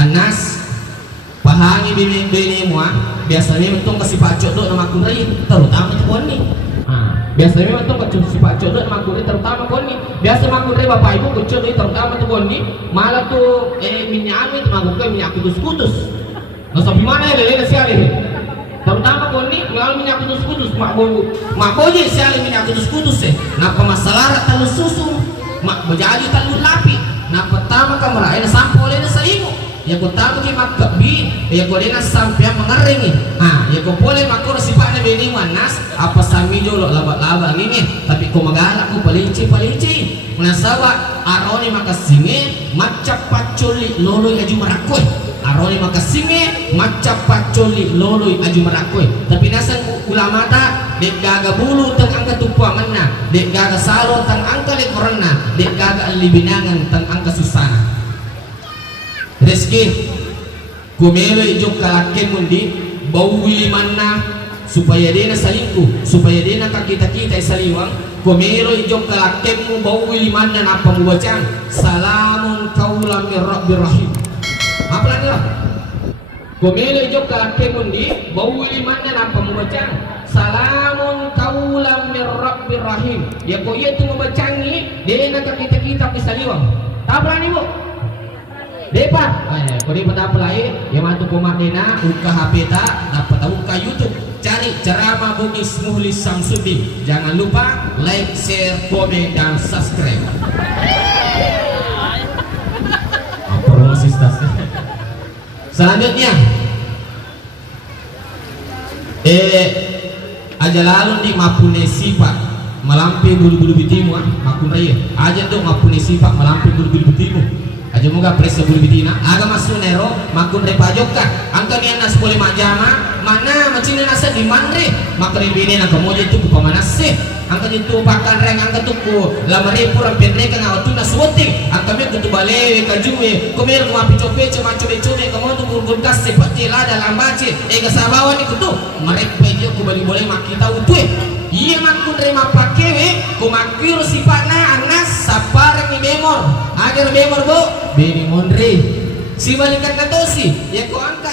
Anas pahangi bini mua biasanya mentong kasih pacot do nama kurai terutama tu koni. Biasanya mentong kasih pacot do nama kurai terutama koni. Biasa makurai bapak ibu kecil ni terutama tu koni. Malah tu minyak amit magukai minyak kutus-kutus. Nasa gimana ya lele siali. Terutama koni malah minyak kutus-kutus mak boji siali minyak kutus-kutus Napa masalah talu susu mak menjadi talu lapi. Nah pertama kamera ini sampo lena salimu. Ya ko tamu ki makkabi ya ko lena sampai mengaringi. Ya ko boleh makor sifatnya bini manas apa sami jolo laba-laba ini tapi ko magala ko palinci munasawa aroni makasinge macap pacoli loloy aju marakoi. Aroni makasinge macap pacoli loloy aju marakoi. Tapi nasan ulama ta dek gaga bulu tang angka tupua menna, dek gaga salo tang angka lekorna, dek gaga libinangan tang angka susana. Rezeki kumelo ijok kalakin mundi bau wilimana supaya dia salingku, supaya dia kita saliwang. Kumelo ijok kalakinmu bau wilimana apa mu bacaan salamun kaulam min rabbir rahim. Apa lagi lah? Kumelo ijok kalakin mundi bau wilimana apa mu bacaan salamun kaulam min rabbir rahim. Ya ko itu membacangi dia kita saliwang. Tak berani bu? Depa, kodi pada pelai, yang mantu komak dena, buka HP tak, dapat buka YouTube, cari ceramah Bugis Muhlis Samsudin. Jangan lupa like, share, komen dan subscribe. Promosi stas. Selanjutnya, aja lalu di Mapune sifat melampi bulu-bulu bitimu, makun raya. Aja tuh Mapune sifat melampi bulu-bulu bitimu. Aja moga presa bulu bitina aga masunero makun repajokka angka ni anas boleh majama mana macina nasa di manre makri bini na kamoja itu kupamanase angka itu pakan reng angka tuku lamari pura pendre kan awatu na suoting angka me kutu balewe kajuwe komer ko api cope cuma cobe kamu tu burgun kas seperti lada lambace kasabawa ni kutu marek pejo ku bali boleh makita utue iya makun rema pakewe ku makir sifatna anas sapareng ni memor agar memor bo bini mondre si balikan katosi ya ko angka